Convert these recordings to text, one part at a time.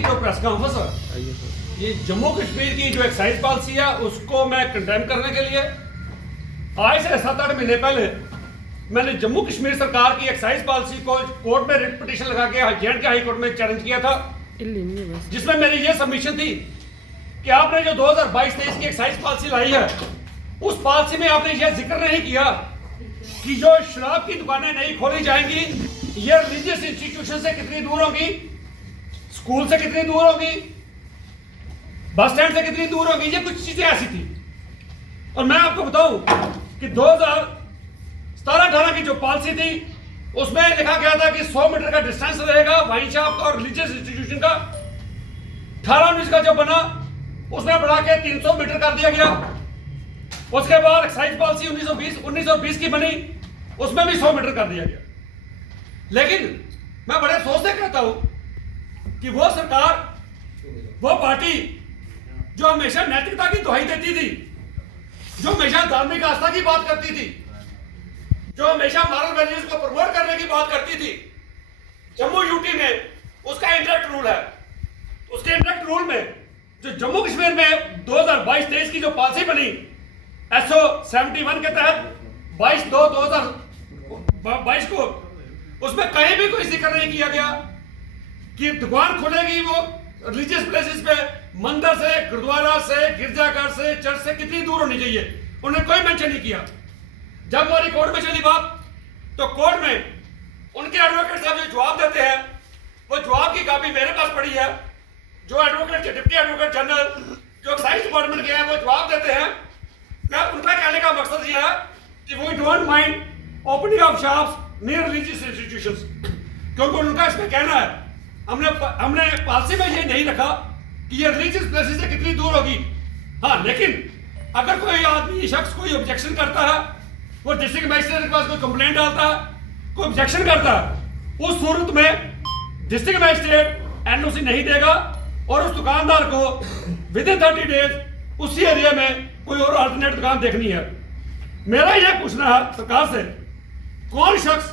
की जो press conference है, ये जम्मू कश्मीर की जो एक्साइज पॉलिसी है उसको मैं कंडेम करने के लिए आज से 7-8 महीने पहले मैंने जम्मू कश्मीर सरकार की एक्साइज पॉलिसी को कोर्ट में रिट पिटीशन लगा के जे.एंड.के हाई कोर्ट में चैलेंज किया था, जिसमें मेरी ये सबमिशन थी कि आपने जो 2022-23 की एक्साइज पॉलिसी लाई है उस पॉलिसी में आपने ये जिक्र नहीं किया कि जो शराब की दुकानें नहीं खोली जाएंगी ये रिलीजियस इंस्टीट्यूशन से कितनी दूर होगी, स्कूल से कितनी दूर होगी, बस स्टैंड से कितनी दूर होगी, ये कुछ चीजें ऐसी थी। और मैं आपको बताऊं कि 2017-18 की जो पॉलिसी थी उसमें लिखा गया था कि 100 मीटर का डिस्टेंस रहेगा वाइन शॉप का और रिलीजियस इंस्टीट्यूशन का। 18-19 का जो बना उसमें बढ़ा के 300 मीटर कर दिया गया। उसके बाद एक्साइज पॉलिसी 1920 की बनी, उसमें भी 100 मीटर कर दिया गया। लेकिन मैं बड़े अफसोस से कहता हूं कि वो सरकार, वो पार्टी जो हमेशा नैतिकता की दुहाई देती थी, जो हमेशा धार्मिक आस्था की बात करती थी, जो हमेशा मॉरल वैल्यूज को प्रमोट करने की बात करती थी, जम्मू यूटी में उसका इंटरेक्ट रूल है। उसके इंटरेक्ट रूल में जो जम्मू कश्मीर में 2022-23 की जो पॉलिसी बनी SO 71 के तहत 22/2/2022 को, उसमें कहीं भी कोई जिक्र नहीं किया गया कि दुकान खुलेगी वो रिलीजियस प्लेसेस पे, मंदिर से, गुरुद्वारा से, गिरजाघर से, चर्च से कितनी दूर होनी चाहिए, उन्होंने कोई मेंशन नहीं किया। जब हमारी कोर्ट में चली बात तो कोर्ट में उनके एडवोकेट साहब जो जवाब देते हैं वो जवाब की कॉपी मेरे पास पड़ी है। जो एडवोकेट, डिप्टी एडवोकेट जनरल जो एक्साइज डिपार्टमेंट के हैं वो जवाब देते हैं। मैं उनका कहने का मकसद ये है कि we don't mind opening of shops near religious institutions, क्योंकि उनका इसमें कहना है हमने पॉलिसी में ये नहीं रखा कि ये रिलीजियस प्लेसेस से कितनी दूर होगी। हाँ, लेकिन अगर कोई आदमी, शख्स कोई ऑब्जेक्शन करता है, वो डिस्ट्रिक्ट मजिस्ट्रेट के पास कोई कंप्लेंट डालता है, कोई ऑब्जेक्शन करता है, उस सूरत में डिस्ट्रिक्ट मजिस्ट्रेट NOC नहीं देगा और उस दुकानदार को विदिन 30 डेज उसी एरिया में कोई और अल्टरनेट दुकान देखनी है। मेरा यह पूछना है सरकार से, कौन शख्स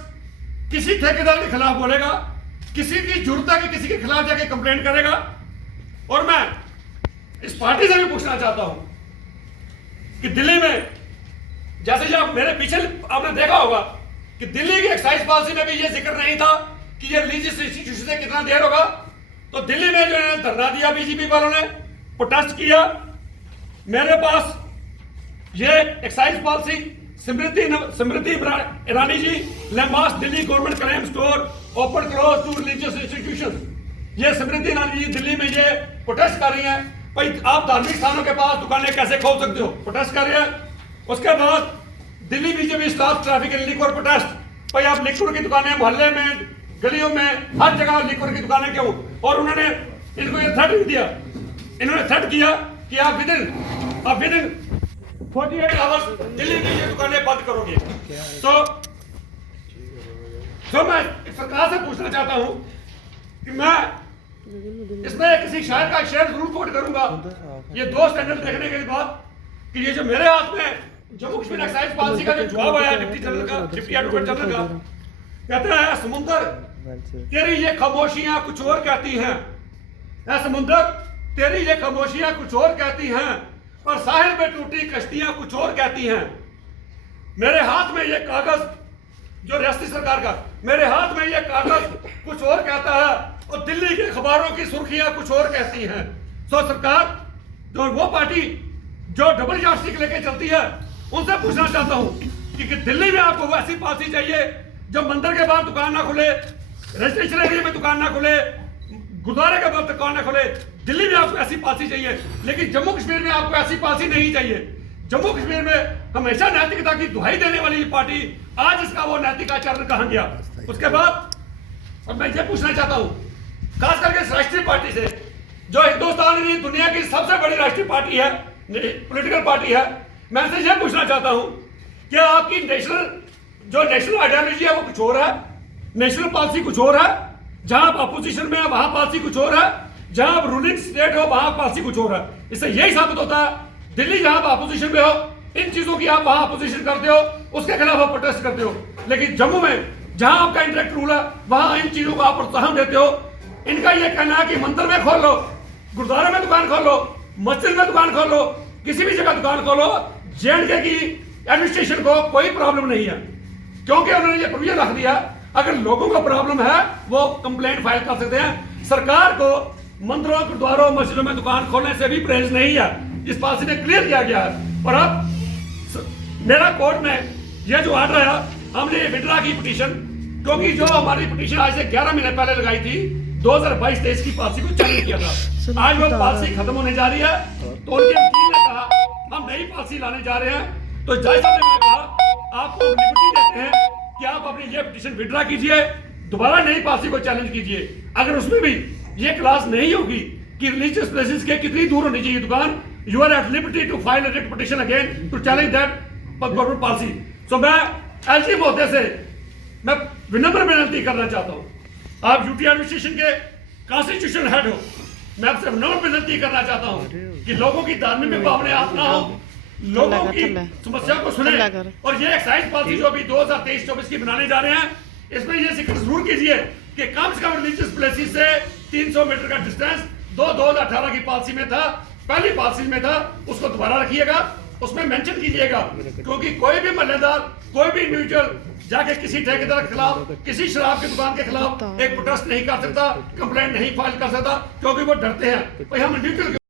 किसी ठेकेदार के खिलाफ बोलेगा, किसी की जरूरत है कि किसी के खिलाफ जाके कंप्लेंट करेगा? और मैं इस पार्टी से भी पूछना चाहता हूं कि दिल्ली में, जैसे जब मेरे पीछे आपने देखा होगा कि दिल्ली की एक्साइज पॉलिसी में भी ये जिक्र नहीं था कि ये रिलीजियस इंस्टीट्यूशन से कितना देर होगा, तो दिल्ली में जो है धरना दिया, बीजेपी वालों ने प्रोटेस्ट किया। मेरे पास ये एक्साइज पॉलिसी स्मृति ईरानी जी, लैम्बास Delhi government claim store open close to religious institution, ये स्मृति ईरानी जी दिल्ली में ये प्रोटेस्ट कर रही हैं। भाई आप धार्मिक स्थानों के पास दुकानें कैसे खोल सकते हो, प्रोटेस्ट कर रहे हैं। उसके बाद Delhi BJP staff traffic liquor protest, भाई आप लिक्वर की दुकानें मोहल्ले में, गलियों में, हर जगह लिक्वर की दुकानें क्यों? और उन्होंने इनको ये थ्रेट दिया, इन्होंने थ्रेट किया कि आप विदिन 48 आवर्स दिल्ली की ये दुकानें बंद करोगे। तो मैं सरकार से पूछना चाहता हूं कि मैं इसमें किसी शायर का शेर जरूर कोट करूंगा, ये 2 स्टैंडर्ड देखने के बाद कि ये जो मेरे हाथ में जम्मू कश्मीर एक्साइज पॉलिसी का जो जवाब आया डिप्टी एडवोकेट जनरल का, कहते हैं समुंदर तेरी ये खामोशियां कुछ और कहती हैं, ऐ समुंदर तेरी ये खामोशियां कुछ और कहती हैं, और साहिल में टूटी कश्तियां कुछ और कहती हैं। मेरे हाथ में ये कागज, जो रियासती सरकार का, मेरे हाथ में ये कागज कुछ और कहता है और दिल्ली के अखबारों की सुर्खियां कुछ और कहती हैं। तो सरकार, जो वो पार्टी जो डबल यार्डस्टिक लेके चलती है, उनसे पूछना चाहता हूं कि दिल्ली में आपको वैसी पॉलिसी चाहिए जो मंदिर के बाहर दुकान ना खुले, रेजिडेंशियल एरिया में दुकान ना खुले, गुरुद्वारे के बाहर दुकान ना खुले, दिल्ली में आपको ऐसी पॉलिसी चाहिए। लेकिन जम्मू कश्मीर में आपको ऐसी पॉलिसी नहीं चाहिए। जम्मू कश्मीर में हमेशा नैतिकता की दुहाई देने वाली पार्टी, आज इसका वो नैतिक आचरण कहां गया? उसके बाद और मैं ये पूछना चाहता हूं खास करके इस राष्ट्रीय पार्टी से, जो हिंदुस्तान की दुनिया की सबसे बड़ी राष्ट्रीय पार्टी है, पॉलिटिकल पार्टी है, मैं इनसे यह पूछना चाहता हूं कि आपकी नेशनल आइडियोलॉजी है वो कुछ और है, नेशनल पॉलिसी कुछ और है, जहां आप अपोजिशन में है वहां पॉलिसी कुछ और है, जहां आप रूलिंग स्टेट हो वहां पॉलिसी कुछ और है। इससे यही साबित होता है दिल्ली जहां आप अपोजिशन में हो, इन चीजों की आप वहां अपोजिशन करते हो, उसके खिलाफ आप प्रोटेस्ट करते हो। लेकिन जम्मू में जहां आपका इंटरेक्ट रूल है वहां इन चीजों को आप प्रोत्साहन देते हो। इनका ये कहना है कि मंदिर में खोल लो, गुरुद्वारे में दुकान खोल लो, मस्जिद में दुकान खोल लो, किसी भी जगह दुकान खोलो, J&K की एडमिनिस्ट्रेशन को कोई प्रॉब्लम नहीं है, क्योंकि उन्होंने ये प्रोविजन रख दिया अगर लोगों को प्रॉब्लम है वो कंप्लेंट फाइल कर सकते हैं। सरकार को मंदिरों, गुरुद्वारों, मस्जिदों में दुकान खोलने से भी परहेज नहीं है, इस पॉलिसी में क्लियर किया गया है। और अब मेरा कोर्ट में ये जो ऑर्डर आया, हमने ये विड्रा की पिटीशन, क्योंकि जो हमारी पिटीशन आज से 11 महीने पहले लगाई थी 2022-23 की पॉलिसी को चैलेंज किया था, आज वो पॉलिसी खत्म होने जा रही है। तो उनके वकील ने कहा हम नई पॉलिसी लाने जा रहे हैं। तो जज साहब ने कहा आपको लिबर्टी देते हैं कि आप अपनी ये पिटीशन विड्रा कीजिए, दोबारा नई पॉलिसी को चैलेंज कीजिए। अगर उसमें भी ये क्लास नहीं होगी कि रिलीजियस प्लेसेस के कितनी दूर होनी चाहिए दुकान, you are at liberty to file a writ petition again to challenge that government policy. So मैं एलजी महोदय से मैं विनम्र विनती करना चाहता हूँ, आप यूटी एडमिनिस्ट्रेशन के कॉन्स्टिट्यूशनल हेड हो, मैं आपसे विनम्र विनती करना चाहता हूँ कि लोगों की धार्मिक में भावना आप ना हो, लोगों की समस्या को सुने। और ये एक्साइज पॉलिसी जो अभी 2023-24 की बनाने जा रहे हैं, इसमें ये जिक्र जरूर कीजिए कि कम से कम रिलीजियस प्लेसेस से 300 मीटर का डिस्टेंस 2018 की पॉलिसी में था, पहली पॉलिसी में था, उसको दोबारा रखिएगा, उसमें मेंशन कीजिएगा, क्योंकि कोई भी महल्लेदार, कोई भी इंडिविजुअल जाके किसी ठेकेदार के खिलाफ, किसी शराब की दुकान के खिलाफ एक प्रोटेस्ट नहीं कर सकता, कंप्लेंट नहीं फाइल कर सकता, क्योंकि वो डरते हैं भाई हम इंडिविजुअल